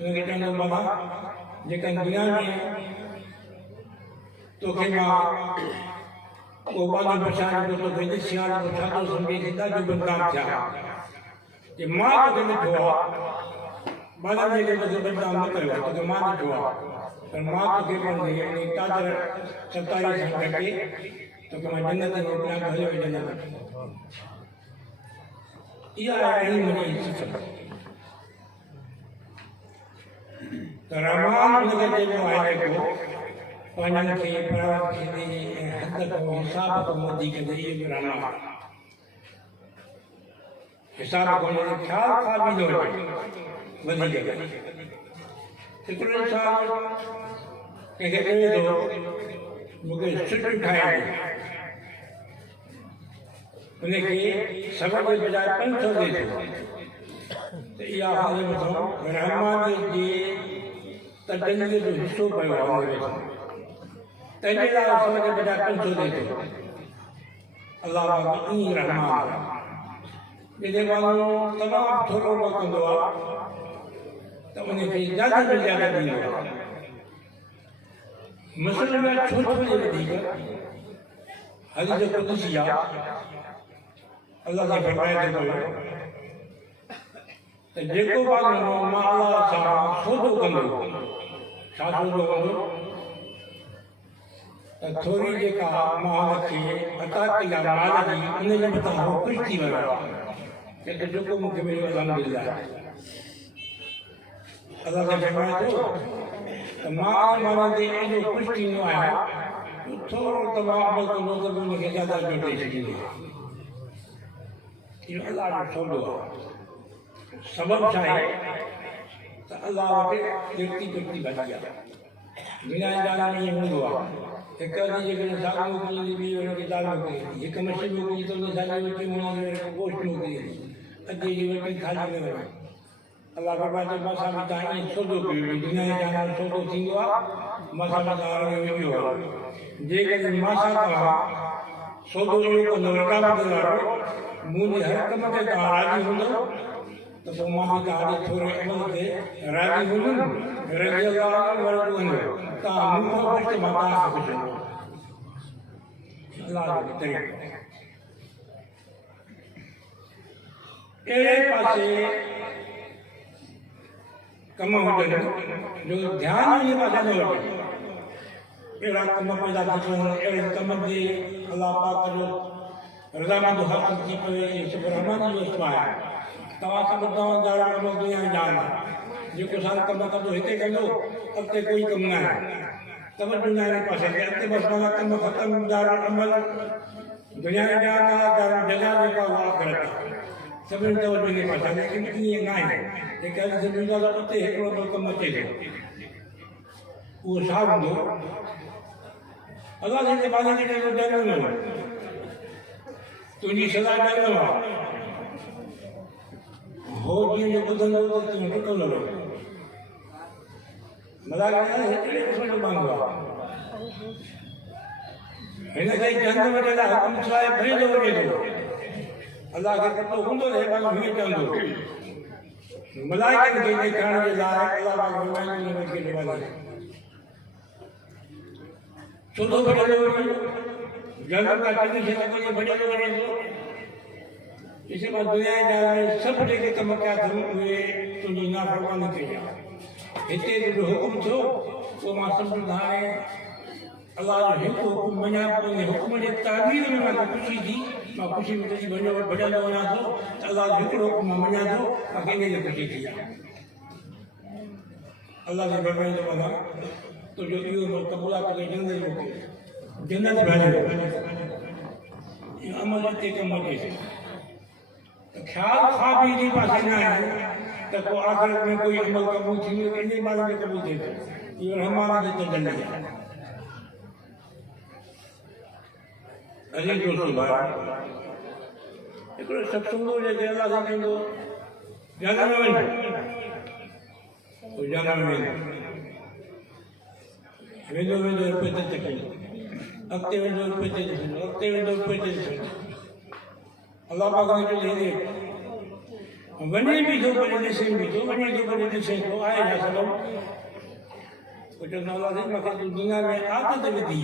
उनके चंदो बाबा जेकन दुनिया में तो के मां को बाबा पहचान को तो भेजे सियाल को छातो समझे सीधा जो बदनाम था कि मां को ने ठोआ बाबा ने के तो बदनाम न करो तो मां ने ठोआ पर मां को के बन गई ने ताजर 27 संग के तो के मां जन्नत में अपना भले जन्नत या आई मनी सिस्टम तो रमान नगर जो आए को पानी के प्राण के ने हद को हिसाब को मोदी के दिए रामा हिसाब को ने ख्याल का भी दो वधी गया तिकरे साहब के दो मुझे सुट उठाए उन्हें के सबक के बजाय 500 दे दो तो या हाल में तो रहमान जी तदन के जो हिस्सो पयो आहे तने ला सबक के बजाय 500 दे दो अल्लाह पाक ई रहमान जे वांगुरु तमाम थोरो कंदो आहे तो उन्हें के ज्यादा से ज्यादा दींदो मसलन में छोटो जे वधीक हदीस कुदसिया अल्लाह ने फरमाया तो जेको बानो माला सा सोदो कंदो सादो कंदो त थोड़ी जेका माल के अता किया माल जी उन जे मथा हो खुश थी वयो के जेको मूंखे मिलियो अल्हम्दुलिल्लाह अल्लाह ने फरमाया तो माल दे एॾो खुश थींदो आहे थोरो तमामु अमल कंदो त उनखे ज्यादा जोड़े छॾींदो इहो अल्लाह जो सौदो आहे सबब छा आहे त अल्लाह वटि व्यक्ति व्यक्ति बची आहे दुनिया जे ॻाल्हि में ईअं हूंदो आहे हिकु ॾींहुं जेकॾहिं साॻ मोकिली ॿी हुनखे दाल मोकिली हिकु मछी मोकिली त उन साॻी रोटी हुनखे गोश्त मोकिली अॼु जी रोटी खाली न वञे अल्लाह फरमाए थो मां सां बि तव्हां ईअं सौदो कयो दुनिया जे ॼाण सौदो थींदो आहे मां सां बि तव्हां विझो जेकॾहिं मां सां तव्हां सौदो इहो कंदो रक़ाबत वारो मुंहिंजे हर कम ते तव्हां राज़ी हूंदो तो पोइ मां बि तव्हांजे थोरे अमल ते राज़ी हूंदुमि रज़ी अल्लाह वरदू हूंदो तव्हां मूंखां ख़ुशि त मां तव्हांखां ख़ुशि हूंदो अल्लाह जो तरीक़ो अहिड़े पासे कम हुजनि जो ध्यानु इहे पासे न वठे अहिड़ा कम पैदा थियनि अहिड़े कम ते अल्लाह पाक जो रज़ामंद हासिल थी पवे सभु रहमान जो इस्मा आहे तव्हां सभु तव्हां ॼाण कंदो दुनिया जी ॼाण जेको साल कम कंदो हिते कंदो अॻिते कोई कमु न आहे तब दुनिया जे पासे ते अॻिते बसि माना कम ख़तमु ॼाण अमल दुनिया जी ॼाण आहे ॼाण जॻह जेका उहा आख़िरत आहे सभिनी तवजो जे पासे लेकिन ईअं न आहे जेके अॼु ज़मीन आहे उते हिकिड़ो ॿियो कमु अचे थो उहो छा हूंदो अल्लाह जे बारे में कंहिंजो ॼाण न हुओ तुंहिंजी सदा ॼाण आहे हो जीअं जो ॿुधंदो त तूं टुकंदो रहो मज़ाक न आहे हिकिड़े क़िस्म जो माण्हू आहे हिन खे चंद वॾे लाइ हुकुम सवाइ भरियो वञे थो अल्लाह खे पतो हूंदो त माण्हू हीअं चवंदो मलाइकनि खे ॾेखारण जे लाइ अल्लाह पाक फरमाईंदो हुन खे ॾेखारे छो थो भरियो वञे जंगल का कॾहिं शइ वञे भरियो वञे थो इसे बात दुनिया जा सब जेके कम कया अथनि उहे तुंहिंजी नाफ़रमानी कई आहे हिते जो हुकुम थियो पोइ मां सम्झो त हाणे अल्लाह जो हिकु हुकुम मञा पोइ हुकुम जे ताबीर में मूंखे ख़ुशी थी मां ख़ुशी में तुंहिंजी भॼंदो वञा थो त अल्लाह जो हिकिड़ो हुकुम मां मञा थो मूंखे इन जी ख़ुशी थी आहे अल्लाह जे फरमाईंदो वञा तुंहिंजो इहो क़बूला करे जन्नत मोकिले जन्नत भाॼियो इहो अमल हिते कमु अचे ख्याल ख़्वाबी जे पासे न आहे त पोइ आख़िरत में कोई अमल क़बूल थींदो इन माल में क़बूल थिए थो इहो रहमान जी तजल्ली आहे अजीब दोस्तो भाई हिकिड़ो शख़्स हूंदो जेके अल्लाह सां चवंदो जान में वञ पोइ जान में वेंदो वेंदो रुपए ते चकंदो अॻिते वेंदो रुपए ते ॾिसंदो अॻिते वेंदो रुपए ते ॾिसंदो अल्लाह पाक ने जो हेॾे वने भी जो बने दिसे भी जो वने जो बने दिसे तो आए ना सब कुछ नौला से मगर दुनिया में आदत विधि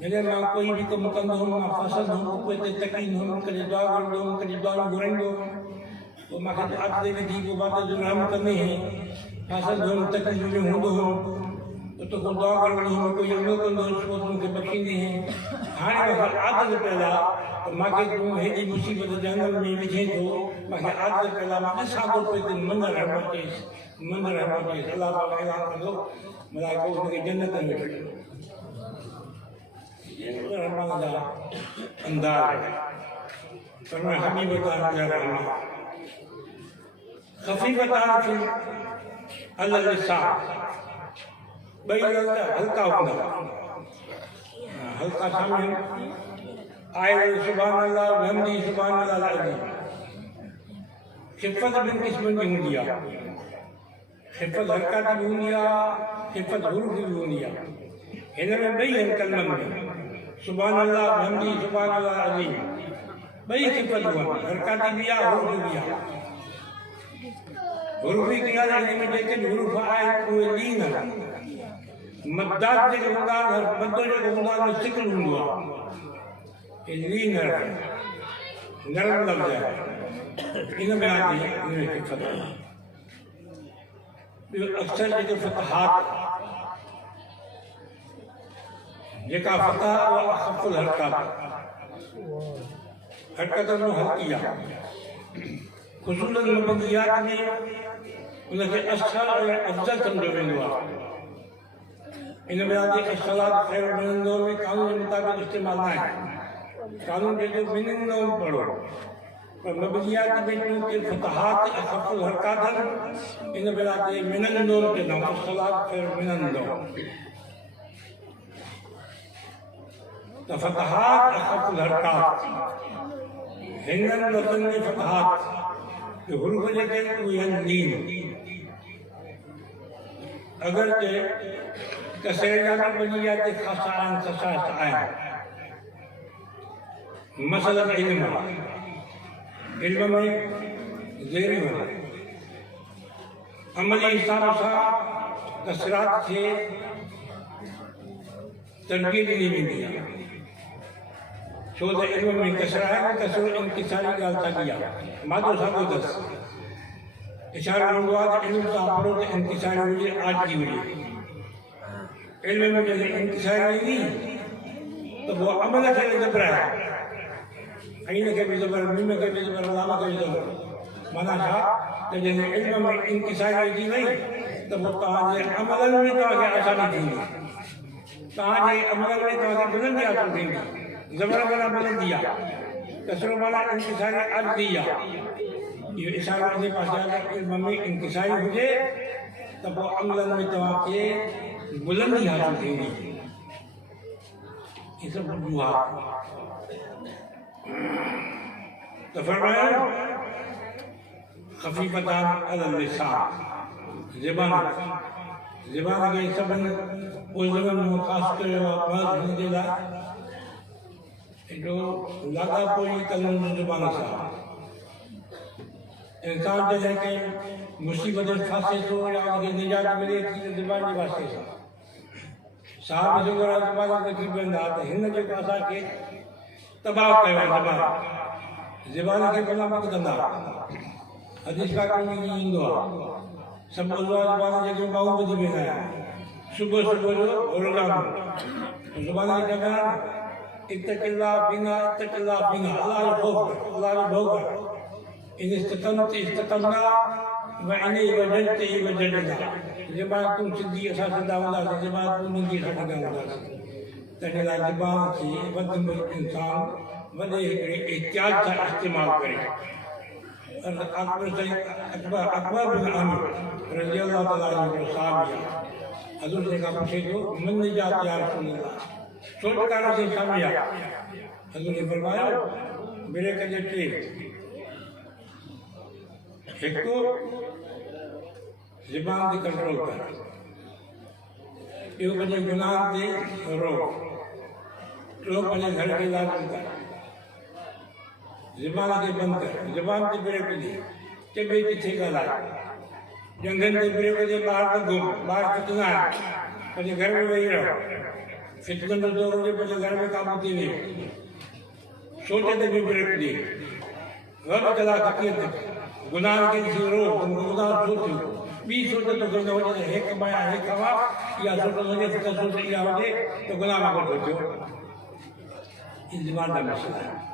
जने मां कोई भी कम कंदो मां फसल हो कोई ते तकलीफ हो करे दुआ करदो करे दुआ घुरंदो तो मगर आदत विधि को बात जो नाम करने है फसल हो तकलीफ में होंदो हो तो को दुआ करदो हो कोई अमल कंदो उसको के बखींदी है हाने मगर आदत पैदा तो माके तू हेडी मुसीबत जंगल में विझे तो मगर आदत पैदा मां सागो पे मंदर रहमत अल्लाह पाक ऐलान कंदो मलाइको उनके जन्नत में बैठो ये रहमान दा अंदाज पर मैं हबीब बता रहा खफीफतान फिल अल लिसान भाई हल्का होता हल्का सामने आए सुभान अल्लाह हमदी सुभान अल्लाह अजीम खिफत बिन किस्म की होंदी है खिफत हरकत भी होंदी है खिफत हुरूफ भी होंदी है इनमें बई है कलम में सुभान अल्लाह हमदी सुभान अल्लाह अजीम बई खिफत हुआ हरकत भी है हुरूफ भी है हुरूफ की याद में जेके हुरूफ आए कोई लीन है मद्दात जे होंदा मद्दो जो होंदा में सिकल हुंदो आहे लीन है नरम लग जाए इन में आती है इन खिफत अक्सर जेके फतहात जेका फतह व अखफुल हरकत में हल्किया खुसूसन मबदियात में उनके असर और अफजल समझो वेंदो आहे इन में आती असलात खैर मिनंदो में कानून के मुताबिक इस्तेमाल ना है कानून के जो मिनंदो पढ़ो पर मबदियात में क्योंकि फतहात अखफुल हरकत इन में आती मिनंदो के नाम असलात खैर मिनंदो तो फतहात अखफुल हरकत हिंदन लफ्ज़न में फतहात के हुरूफ जेके उहे लीन अगर के कसरे जाने बनी जाते खसान खसास आए मसलन इल्म में ज़ेरी हो अमली हिसाब से कसरात से तरकीब नहीं मिलती है छो तो इल्म में कसरा है कसरो इंकिसारी गाल था किया मादो सागो दस इशारा होगा इल्म का पढ़ो तो इंकिसारी हुई आज की हुई इल्म में जैसे इंकिसारी नहीं तो वो अमल के जबर है अइन के भी जबर मीम के भी जबर लामा के भी जबर माना था कि जैसे इल्म में इंकिसारी थी नहीं तो वो ताजे अमल में ताजे आसानी थी ताजे अमल में ताजे बुलंदी आसानी थी जबर वाला बुलंदिया कसरो वाला इंकिसारी अर्ज दिया ये इशारा के पास जाकर इल्म में इंकिसारी हुए तब वो अमल में तवा के बुलंदी हासिल थी ये सब हुआ तो फरमाया खफीफतान अलल लिसान ज़बान के सब उस ज़बान में खास कर बात होने ला जो लगा कोई कलम ज़बान सा इंसान जैसे कि मुसीबत फांसे तो या उनके निजात मिले थी ज़बान की वास्ते सा साहब जो करा ज़बान के की बंदा तो हिन जो असा के तबाह कयो ज़बान के बना मत कंदा हदीस का कोई इंदो सब अल्लाह ज़बान के बाऊ बदी बेना सुबह सुबह जो रोज़ाना ज़बान के कहना इत्तक़िल्लाह बिना अल्लाह जो भौक इन इस्ततमना व इन्हीं वजदना ज़बान तुम सिद्धी असा सदा होला ज़बान तुम निंदी सदा होला तने ला ज़बान की वध में इंसान वधे एहतियात सां इस्तेमाल करे अकबर बिन आमिर रज़ी अल्लाह ताला अन्हु साहब हज़ूर ने कहा पूछे तो मन निजात या रसूल अल्लाह सोच कर से समझा हज़ूर ने फरमाया मेरे कजे टे एक तो ज़बान की कंट्रोल कर यो बने गुनाह से रोक तो बने घर के लाज कर ज़बान के बंद कर ज़बान की ब्रेक दी के ॿिए किथे ॻाल्हाए जंगल ते फिरे कॾहिं ॿाहिरि त घुम ॿाहिरि फितना आहे कॾहिं घर में वेही रहो फितननि जो दौर हुजे पंहिंजे घर में काबू थी वियो सोच ते बि ब्रेक ॾे हर कलाक कीअं थी गुनाह खे ॾिसी रोज़ गुनाह छो थियो ॿी सोच तोखे न हुजे हे कमाया हे खावां इहा सोच हुजे त सोच इहा हुजे त गुनाह मां कोन थियो इहा दिमाग़ जा मसइला आहिनि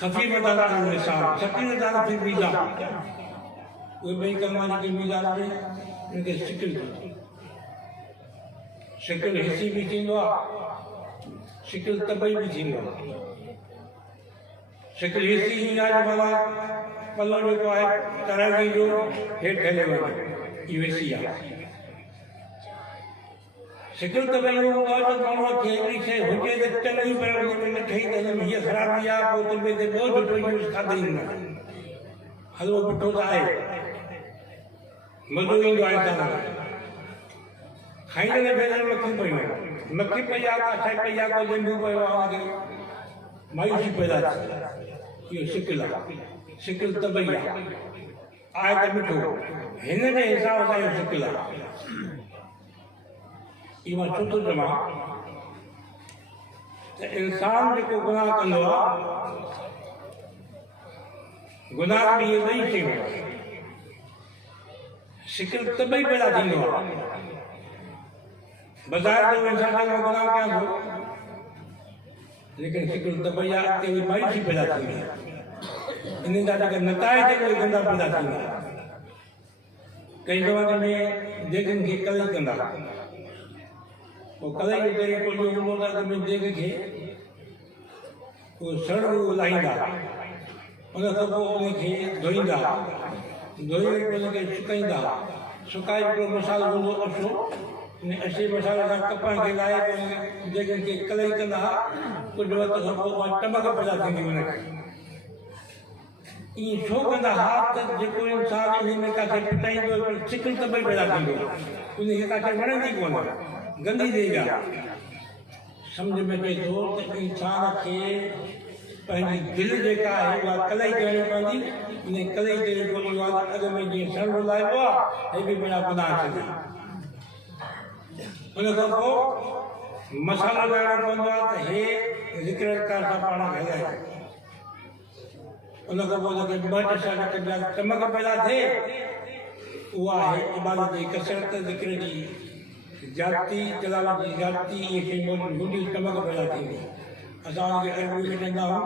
खफ़ी मदान निसाब सकीन दान थी मीज़ान उहे ॿई कलमा जेके मीज़ान में उनखे शिकिल हिसी बि थींदो आहे शिकिल तबई बि थींदो आहे शिकिल हिसी ईंदी आहे भला पल्लो जेको आहे तराज़ी जो हेठि हले वञे इहो हिसी आहे शिकिल तबई हूंदो आहे त माण्हूअ खे हिकिड़ी शइ हुजे त चङी पर न ठही त हिन में हीअ ख़राबी आहे पोइ तुंहिंजे ते ॿियो सुठो यूज़ खाधे ईंदो हलवो मिठो त आहे मज़ो ईंदो आहे इंसान खे खाईंदे भेरे मक्खी पई मक्खी पई आहे का शइ पई आहे को लींबू पियो आहे हुनखे मायूसी पैदा थी इहो शिकिल आहे शिकिल तबई आहे त मिठो हिन जे हिसाब सां इहो शिकिल आहे इहो मां छो थो चवां त इंसान जेको गुनाह कंदो आहे गुनाह बि इहे ॿई शयूं शिकिल तबई पैदा थींदो आहे बाज़ारि जो इंसान गुनाह कयां थो लेकिन शिकिल तबई आहे अॻिते वरी मायूसी पैदा थींदी आहे इन जा जेके नताइज उहे गंदा पैदा थींदा कई ज़माने में देगनि खे कलई कंदा पोइ कलई जो तरीक़ो इहो हूंदो आहे त भई देग खे उहो सड़ो लाहींदा उन खां पोइ उनखे धोईंदा धोई उनखे सुकाईंदा सुकाए हिकिड़ो मसालो हूंदो अछो इन अछे मसाले सां कपनि खे लाहे देगनि खे कलई कंदा कुझु वक़्त खां पोइ टमक पैदा थींदी उनखे ईअं छो कंदा हा त जेको इंसान इन में किथे फिटाईंदो शिकिल तबई पैदा थींदो उनखे किथे वणंदी कोन गंदी देग आहे सम्झ में अचे थो त इंसान खे पंहिंजी दिलि जेका आहे उहा कलई करणी पवंदी इन कलई ते जेको इहो आहे अॻ में जीअं सड़ो लाहिबो आहे हे बि बिना गुनाह छॾे उन खां पोइ मसालो लाहिणो पवंदो आहे त हे ज़िक्र सां पाण हलाए उन खां पोइ हुनखे ॿ टे साल चमक पैदा थिए उहा आहे इबादत जी कसरत ज़िक्र जी जाती तिलावत जी जाती इहे शयूं हूंदियूं चमक पैदा थींदी असां हुनखे अरबी में चवंदा आहियूं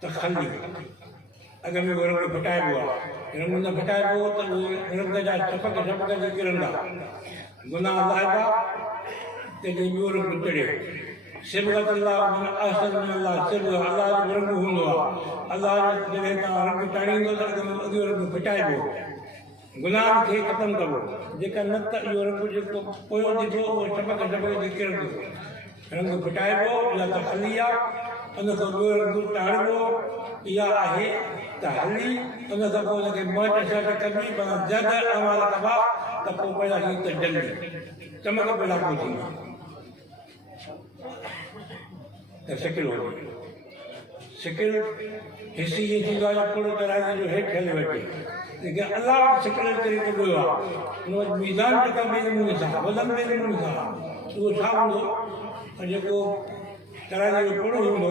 त खली अॻ में उहो रंग फिटाइबो आहे रंग न फिटाइबो त उहे रंग जा चपक चपक जी किरंदा गुनाह लाहिबा तंहिंजे ॿियो रंग चढ़े सिबगत अल्लाह मन अहसन मिन अल्लाह सिब अल्लाह जो रंग हूंदो आहे अल्लाह जॾहिं तव्हां रंग चाढ़ींदो त अॻियो रंग फिटाइबो गुनाह खे ख़तमु कबो जेका न त इहो रंग जेको पोयो ॾिठो उहो चपक चपक जी किरंदो रंग फिटाइबो इहा त हली आहे उन खां ॿियो रंग चाढ़िबो इहा आहे त हली उन खां पोइ हुनखे ॿ टे शर्ट कबी माना जग अमाल कबा त पोइ पैदा थी त जल्दी चमक पैदा कोन थींदी त शिकिल हो शिकिल हिसी इहे थींदो आहे थोरो तराज़ी जो हेठि हली वठे लेकिन अलाह शिकिल तरीक़ो ॿियो आहे हुन वटि मीज़ान जेका ॿिए नमूने सां वज़न ॿिए नमूने सां उहो छा हूंदो जेको तराज़ी जो पुड़ हूंदो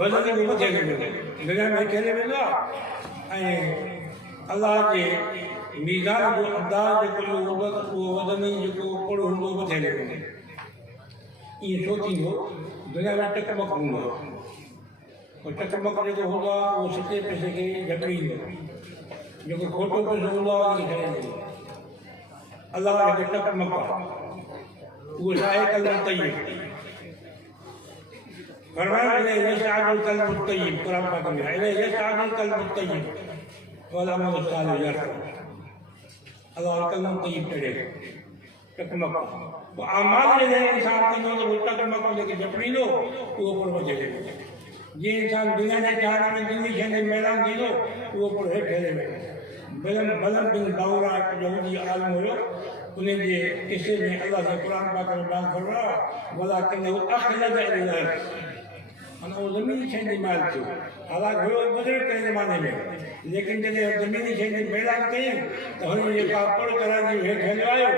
वज़न बि मथे हली वेंदो गगन में हेठि हली वेंदो आहे ऐं अलाह जे मीज़ान जो अंदाज़ जेको हूंदो त उहो वज़न जेको पुड़ हूंदो मथे हली वेंदो ईअं छो थींदो दुनिया में टकमक हूंदो आहे पोइ टकमक जेको हूंदो आहे उहो सचे पैसे खे झपड़ींदो जेको खोटो पैसो हूंदो आहे उनखे छॾींदो अलाह हिकु टकमक आहे उहो छा आहे कलम तय्यब फरमायो इलैहि यस्अदुल कल्बुत तय्यब क़ुरान पाक में इलैहि यस्अदुल कल्बुत तय्यब वल अमलु सालिह यरफ़अ अलाह कलम तय्यब चढ़े टकमक पोइ अमाल जॾहिं इंसान कंदो त उहो टकमक जेके झपड़ींदो उहो पुर मथे हले जीअं इंसान दुनिया जे जहान में जिंदगी शइ में मैदान थींदो उहो पुर हेठि हले वेंदो बलम बिन बाउरा हिकु यहूदी आलिम हुयो उन जे किसे में अलाह जे क़ुरान पाक में बयानु फरमायो वला कल्लहु अख़लद इलल अर्ज़ माना वो ज़मीनी शयुनि जो माल थियो हालांकि हुयो बुज़ुर्ग के ज़माने में लेकिन जॾहिं ज़मीनी शयुनि जी मेलान कई त हुन जेका पुर करण जी हेठि हलियो आयो